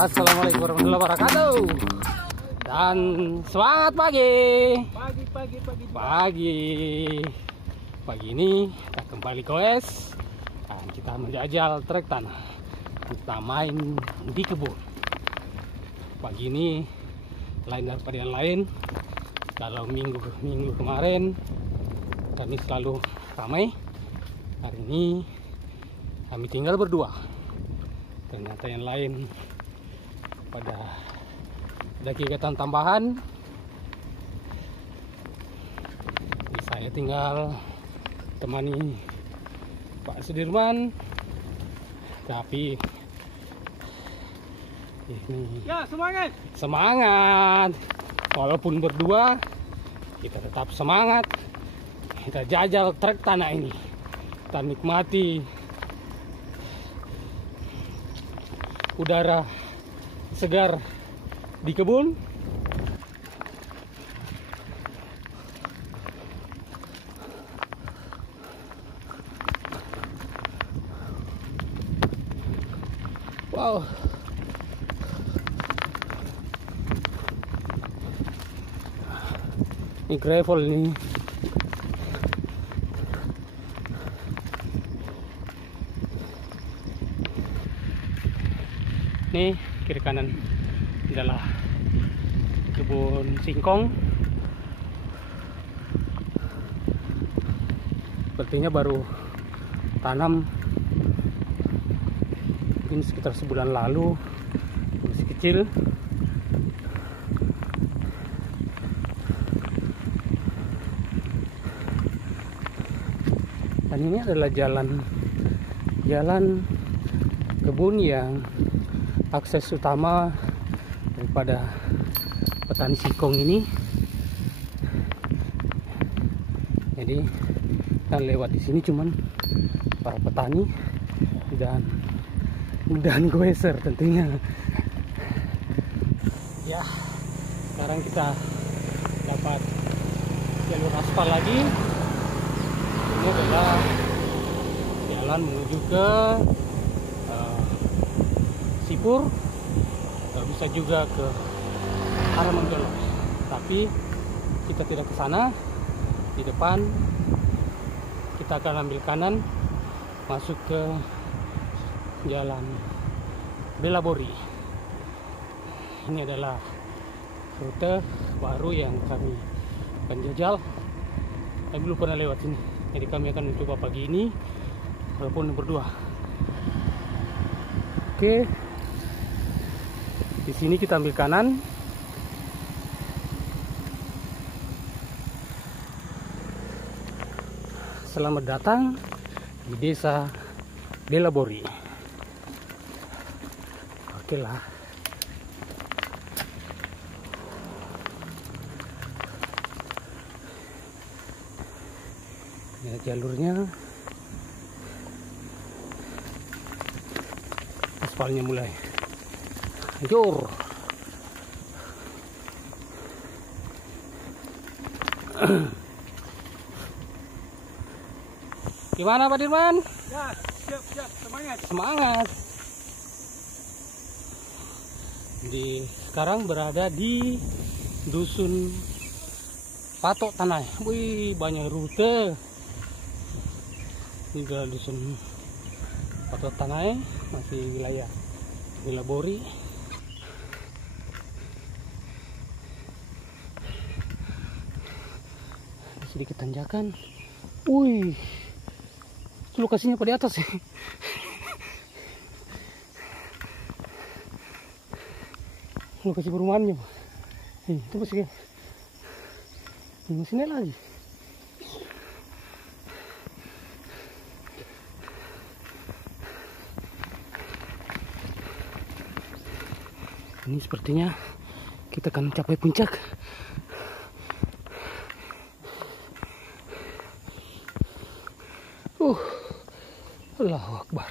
Assalamualaikum warahmatullahi wabarakatuh. Dan semangat pagi. Pagi ini kita kembali goes dan kita menjajal trek tanah. Kita main di kebun. Pagi ini lain daripada yang lain. Kalau minggu kemarin kami selalu ramai. Hari ini kami tinggal berdua. Ternyata yang lain pada ada kegiatan tambahan. Saya tinggal temani Pak Sudirman. Tapi ini ya, semangat. Walaupun berdua, kita tetap semangat. Kita jajal trek tanah ini. Kita nikmati udara segar di kebun. Wow. Ini gravel ini. Nih kiri kanan adalah kebun singkong. Sepertinya baru tanam mungkin sekitar sebulan lalu, masih kecil. Dan ini adalah jalan kebun yang akses utama daripada petani singkong ini. Jadi kan lewat di sini cuman para petani dan goeser tentunya. Ya, sekarang kita dapat jalur aspal lagi. Ini adalah jalan menuju ke Sipur, bisa juga ke arah Menggolo. Tapi kita tidak ke sana. Di depan kita akan ambil kanan masuk ke jalan Belabori. Ini adalah rute baru yang kami akan jajal. Kami belum pernah lewat sini, jadi kami akan mencoba pagi ini walaupun berdua. Oke. Di sini kita ambil kanan. Selamat datang di desa Belabori. Oke lah. Ya, jalurnya aspalnya mulai hancur. Gimana Pak Dirman? Ya, siap, Semangat. Sekarang berada di dusun Patok Tanah. Wih, banyak rute. Ini adalah dusun Patok Tanah, masih wilayah Belabori. Sedikit tanjakan. Wih, lokasinya pada atas ya. Lokasi perumahannya. Itu masih sini lagi. Ini sepertinya kita akan mencapai puncak. Allahu Akbar.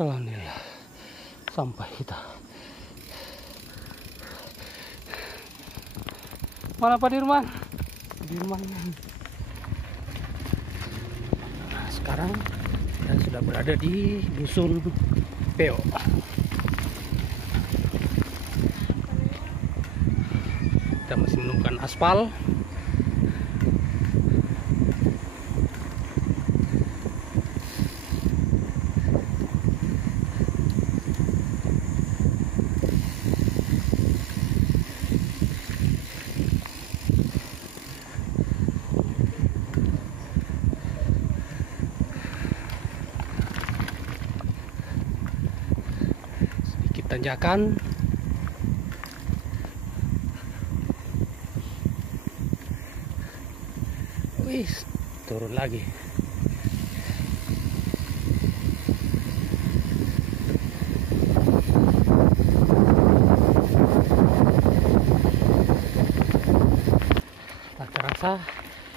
Alhamdulillah sampai kita. Mana Pak Dirman? sekarang kita sudah berada di dusun Peo. Kita masih menemukan aspal. Tanjakan, wis turun lagi. Tak terasa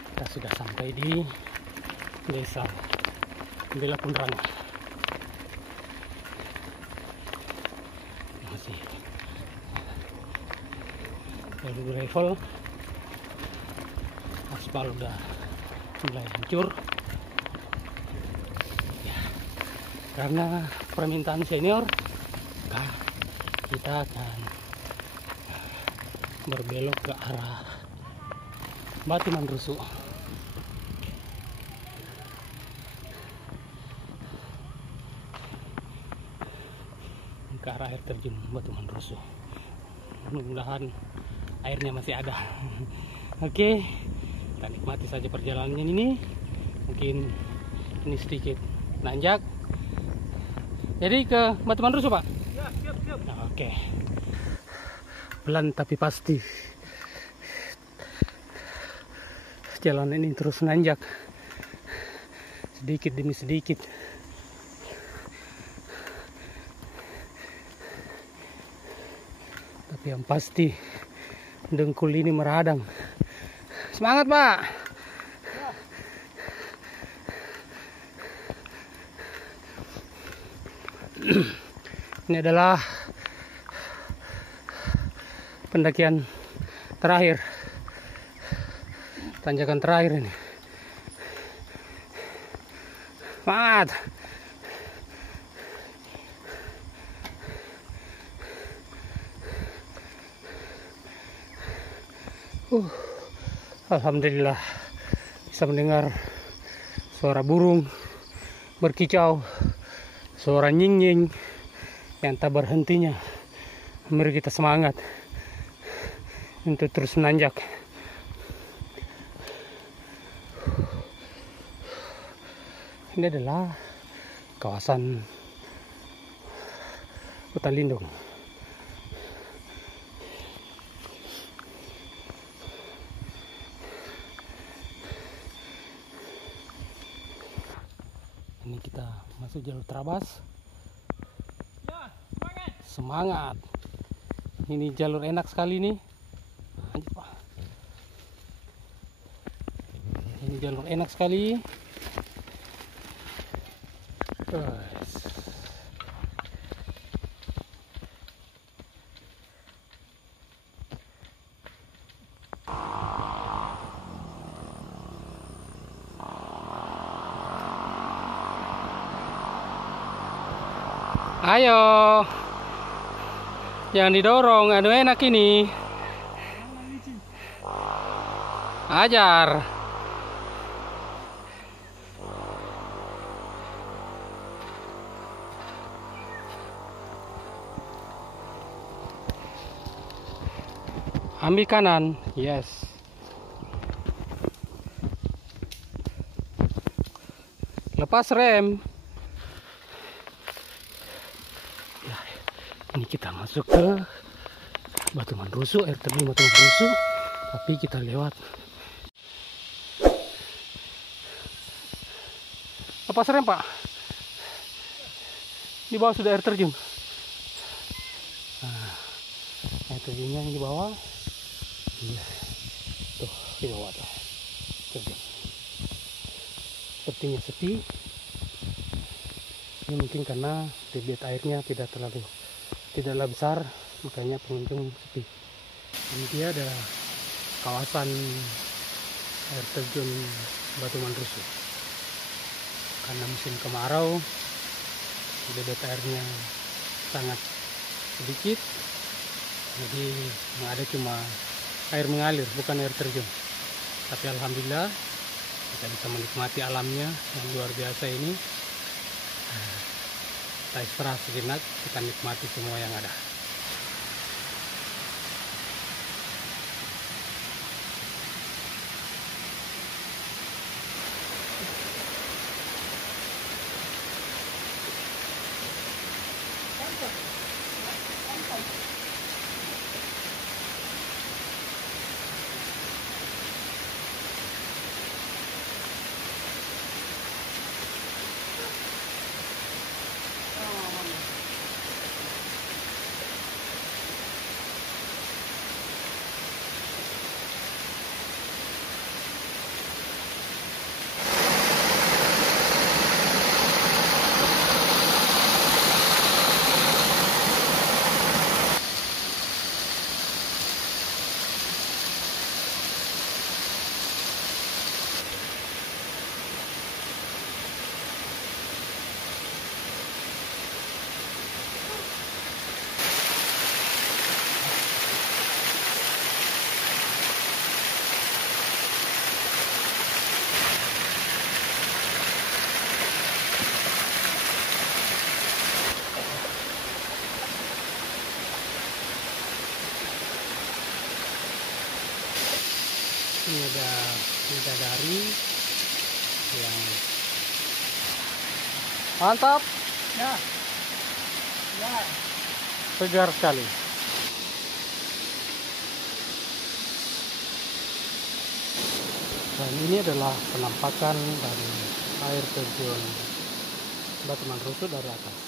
kita sudah sampai di desa Bela Pundrang. Lalu gravel, aspal udah mulai hancur ya, karena permintaan senior. Nah, kita akan berbelok ke arah Batu Mandrusu. Ke arah air terjun Batu Mandrusu. Mudah-mudahan airnya masih ada. Oke, kita nikmati saja perjalanannya ini. Mungkin ini sedikit nanjak. Jadi ke Batu Mandrusu, Pak? Ya, siap. Oke. Pelan tapi pasti. Jalan ini terus nanjak. Sedikit demi sedikit. Tapi yang pasti dengkul ini meradang. Semangat, Pak. Ini adalah pendakian terakhir, tanjakan terakhir ini. Semangat. Alhamdulillah bisa mendengar suara burung berkicau, suara nying-nying yang tak berhentinya. Mari kita semangat untuk terus menanjak. Ini adalah kawasan hutan lindung. Ini kita masuk jalur terabas. Ya, semangat. Ini jalur enak sekali nih. Lanjut, Pak. Ini jalur enak sekali. Ayo, jangan didorong, aduh enak ini. Ajar. Ambil kanan, yes. Lepas rem. Ini kita masuk ke Batu Mandrusu, air terjun Batu Mandrusu, tapi kita lewat. Lepas rem, Pak. Di bawah sudah air terjun. Nah, air terjunnya yang di bawah. Iya. Tuh, di bawah tuh. Terjun. Sepertinya sepi. Ini mungkin karena debit airnya tidaklah besar, makanya pengunjung sepi. Ini dia ada kawasan air terjun Batu Mandrusu. karena musim kemarau debit airnya sangat sedikit, jadi yang ada cuma air mengalir, bukan air terjun. Tapi alhamdulillah kita bisa menikmati alamnya yang luar biasa ini. Kita istirahat sejenak, kita nikmati semua yang ada. Ini ada bidadari yang mantap ya, segar sekali. Dan ini adalah penampakan dari air terjun Batuman Rusuh dari atas.